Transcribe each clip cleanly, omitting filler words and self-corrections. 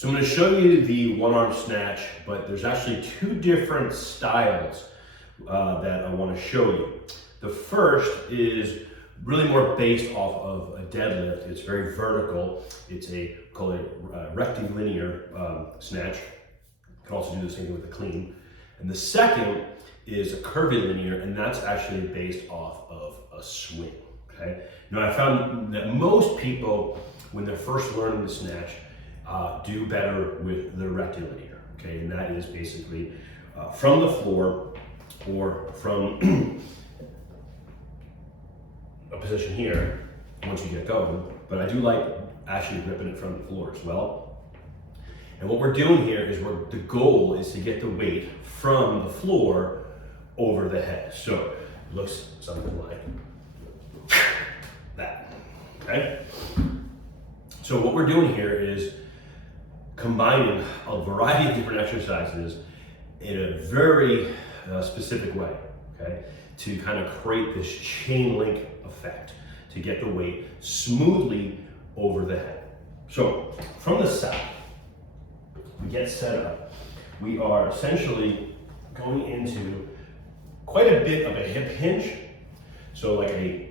So I'm going to show you the one-arm snatch, but there's actually two different styles that I want to show you. The first is really more based off of a deadlift. It's very vertical. It's called a rectilinear snatch. You can also do the same thing with a clean. And the second is a curvilinear, and that's actually based off of a swing. Okay. Now I found that most people, when they're first learning the snatch, do better with the rectilinear. Okay, and that is basically from the floor or from a position here once you get going. But I do like actually gripping it from the floor as well. And what we're doing here is the goal is to get the weight from the floor over the head. So it looks something like that, okay? So what we're doing here is combining a variety of different exercises in a very specific way, okay? To kind of create this chain link effect to get the weight smoothly over the head. So from the side, we get set up. We are essentially going into quite a bit of a hip hinge, so like a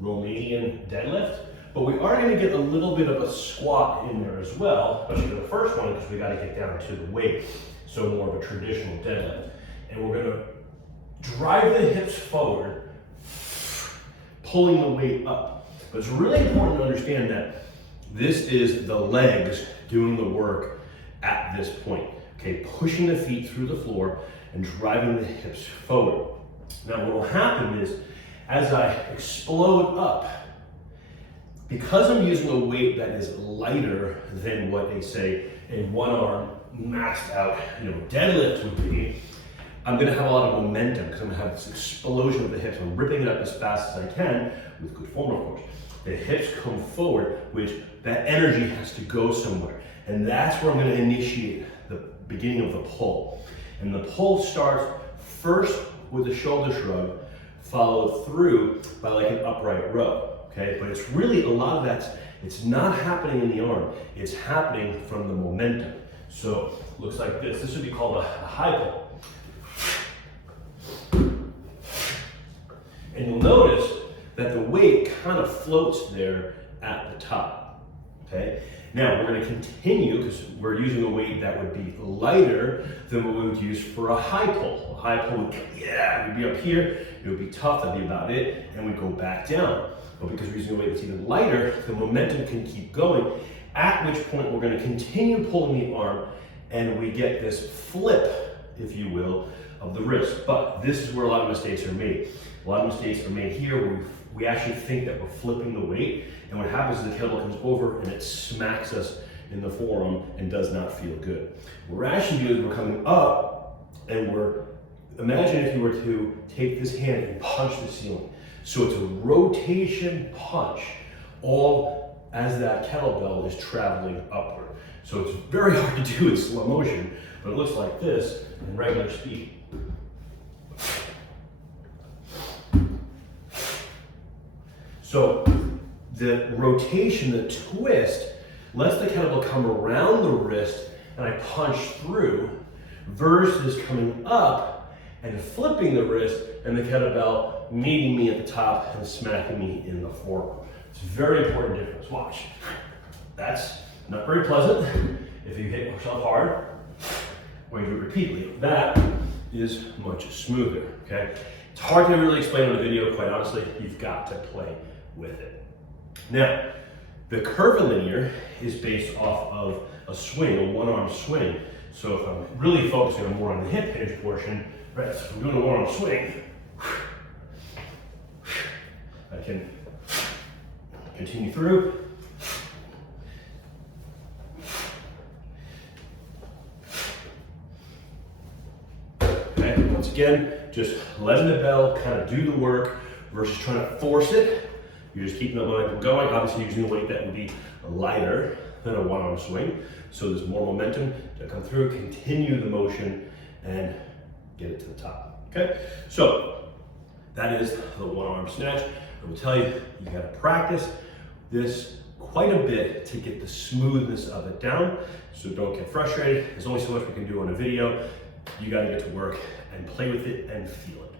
Romanian deadlift, but we are going to get a little bit of a squat in there as well, especially for the first one because we got to get down to the weight, so more of a traditional deadlift. And we're going to drive the hips forward, pulling the weight up. But it's really important to understand that this is the legs doing the work at this point. Okay, pushing the feet through the floor and driving the hips forward. Now what will happen is, as I explode up, because I'm using a weight that is lighter than what a one-arm maxed out, deadlift would be, I'm gonna have a lot of momentum because I'm gonna have this explosion of the hips. I'm ripping it up as fast as I can with good form, of course. The hips come forward, which that energy has to go somewhere. And that's where I'm gonna initiate the beginning of the pull. And the pull starts first with a shoulder shrug, followed through by like an upright row, okay? But it's really a lot of that, it's not happening in the arm, it's happening from the momentum. So it looks like this. This would be called a high pull. And you'll notice that the weight kind of floats there at the top, okay? Now we're gonna continue because we're using a weight that would be lighter than what we would use for a high pull. A high pull would, we'd be up here, it would be tough, that'd be about it, and we'd go back down. But because we're using a weight that's even lighter, the momentum can keep going, at which point we're gonna continue pulling the arm and we get this flip, if you will, of the wrist. But this is where a lot of mistakes are made. A lot of mistakes are made here where we actually think that we're flipping the weight, and what happens is the kettlebell comes over and it smacks us in the forearm and does not feel good. What we're actually doing is we're coming up and imagine if you were to take this hand and punch the ceiling. So it's a rotation punch, all as that kettlebell is traveling upward. So it's very hard to do in slow motion, but it looks like this in regular speed. So the rotation, the twist, lets the kettlebell come around the wrist and I punch through, versus coming up and flipping the wrist and the kettlebell meeting me at the top and smacking me in the forearm. It's a very important difference. Watch. That's not very pleasant if you hit yourself hard or you do it repeatedly. That is much smoother, okay? It's hard to really explain on a video, quite honestly. You've got to play with it. Now, the curvilinear is based off of a swing, a one-arm swing. So if I'm really focusing on more on the hip hinge portion, right, so if I'm doing a one-arm swing, I can continue through. Okay, once again, just letting the bell kind of do the work versus trying to force it. You're just keeping the momentum going. Obviously using a weight that would be lighter than a one-arm swing. So there's more momentum to come through, continue the motion, and get it to the top, okay? So that is the one-arm snatch. I will tell you, you gotta practice this quite a bit to get the smoothness of it down. So don't get frustrated. There's only so much we can do on a video. You gotta get to work and play with it and feel it.